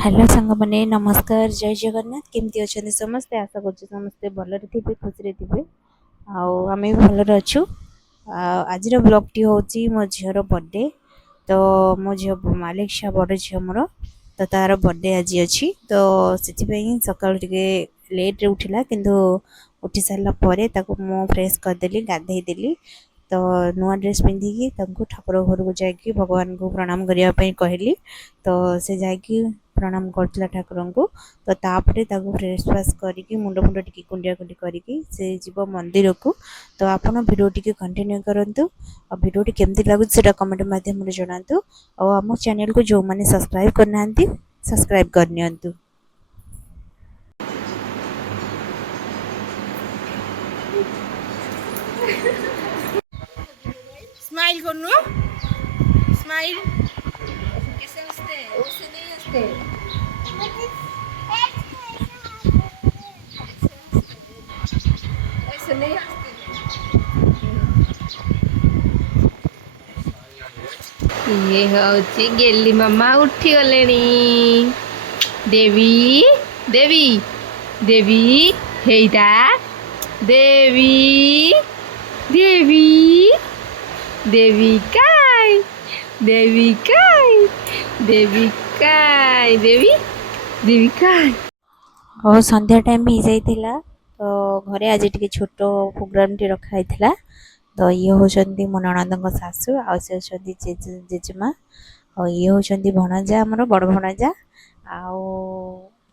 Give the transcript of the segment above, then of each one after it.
Hello सांग मैंने नमस्कार जय जगन्नाथ केमती अच्छा समस्ते आशा कर समस्ते भलरे थे खुशी थे आम भी भलरे अच्छु आज ब्लॉग टी हूँ मो झीर बर्थडे तो मो झी मालिक बड़ झी मोर तो तार बर्थडे आज अच्छी तो से सका लेट्रे उठिला किंतु उठी सारापर मु फ्रेश करदेली गाधेदेली तो नुआ ड्रेस पिंधिकी ठाकुर घर को जाकि भगवान को प्रणाम करने कहली तो से जाकि प्रणाम करथिला ठाकुर को तो तापरे ताको फ्रेश फ्रेश करके मुंड मुंड टिके कुंडिया कुंडी करके से जीव मंदिर को तो आपण वीडियो टिके कंटिन्यू करंतु और वीडियो टी केमती लागुच सेटा कमेंट माध्यम रे जणांतु और हम चैनल को जो माने सब्सक्राइब करनांती सब्सक्राइब करनियंतु। स्माइल करनो स्माइल कैसे हंसते ऐसे नहीं हंसते ऐसे नहीं हंसते। ये होची गेली मामा उठी गलेनी देवी देवी देवी हेइता देवी देवी देवी काय देवी काय देवी काय देवी देवी काय और संध्या टाइम भी जाइथिला तो घरे आज टिके छोट प्रोग्राम टी रखा था तो ये होचंदी मो ननंद सासू आ से होचंदी जेजेमा और ये होचंदी भणजा हमर बड़ भणजा आ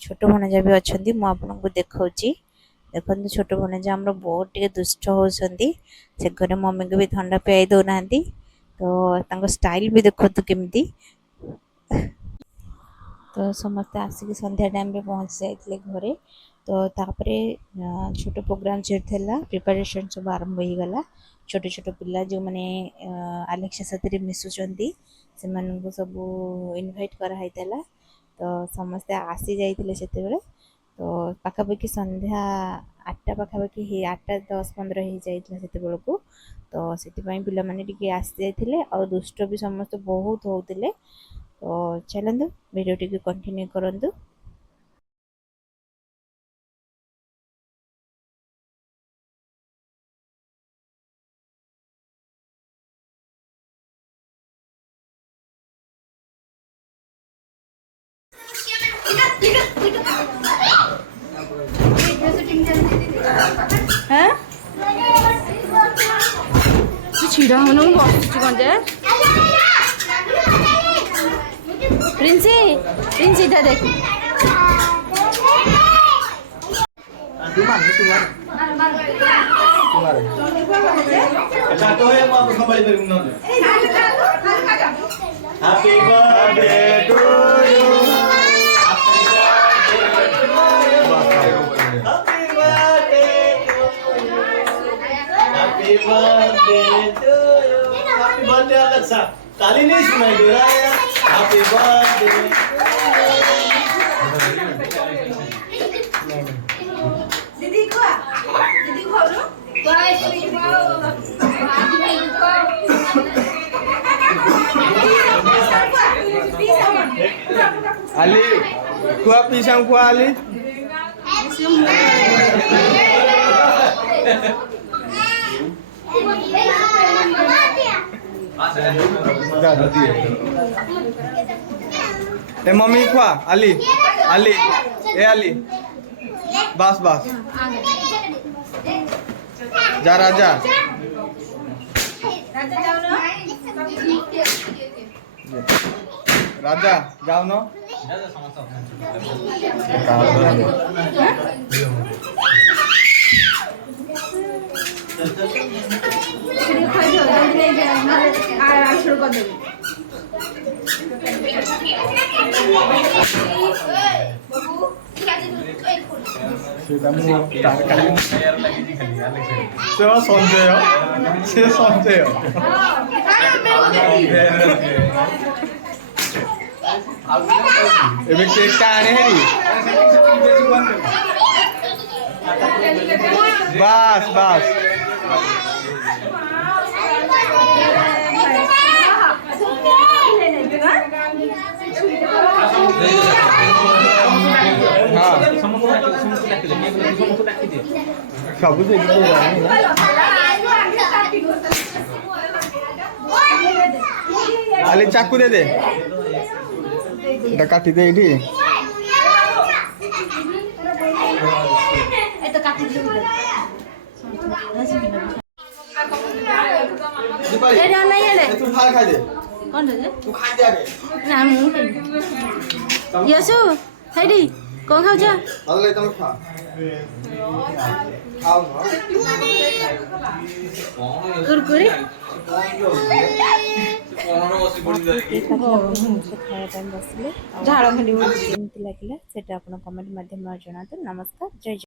छोट भणजा भी अच्छंदी मु आपनको देखाउची देखो छोट भणजा हमर बहुत टिके दुष्ट होचंदी से घरे मम्मी को भी ठंडा पियाई दो नांदी तो तांको स्टाइल भी देखो तो केमती तो समस्ते आसिक संध्या टाइम रे पहुँच जाते घरे तो तापरे छोट प्रोग्राम चलता प्रिपरेशन सब आरंभ हो गला छोट छोट पिला जो मैंने आलेक्सा साथी मिसुचंदी से सब इनवाइट कराइला तो समस्ते आसी जाइए से तो पाखापाखि संध्या 8टा पाखापाखि 8:10-15 हो जाइए से को तो से पे आसी जाते और दुष्ट भी समस्त बहुत होते तो चलते वीडियो टी कंटिन्यू करंतु। छिड़ा होना बस जे प्रिंसी प्रिंसी इधर देख Happy birthday to you. Happy birthday to you. Happy birthday to you. Happy birthday Alexa. ताली नहीं सुनाई दे रहा है। Happy birthday. दीदी को लो Ali, kuah pisang kuah Ali. Mummy कुआ Ali, Ali, Ali, बस बस जा राजा राजा जाओ ना से संजय ଏବେ କେକ୍ ଟା ଆଣେ ହେରି ବାସ୍ ବାସ୍ ସବୁ ସେଇଠି ଖାଲି ଚାକୁ ଦେ এটা কাটি দে এটি ଏଇଟା ନାଇଁ ଏଡେ ତୁ ଫାଳ ଖାଇ ଦେ କଣ ରେ ତୁ ଖାଇ ଦେ ଆগে ନା ମୁଁ ୟଶୁ ହେଇଟି କଣ ଖାଉଛ ନହେଲେ ତମେ ଖା ଖାଉ ନା କୁରକୁରି ଖାଇବା ପାଇଁ ବସିଲେ ଝାଳ ଖାଲି କେମିତି ଲାଗିଲା ସେଇଟା ଆପଣ କମେଣ୍ଟ ମାଧ୍ୟମରେ ଜଣାନ୍ତୁ। ନମସ୍କାର, ଜୟ ଜଗନ୍ନାଥ।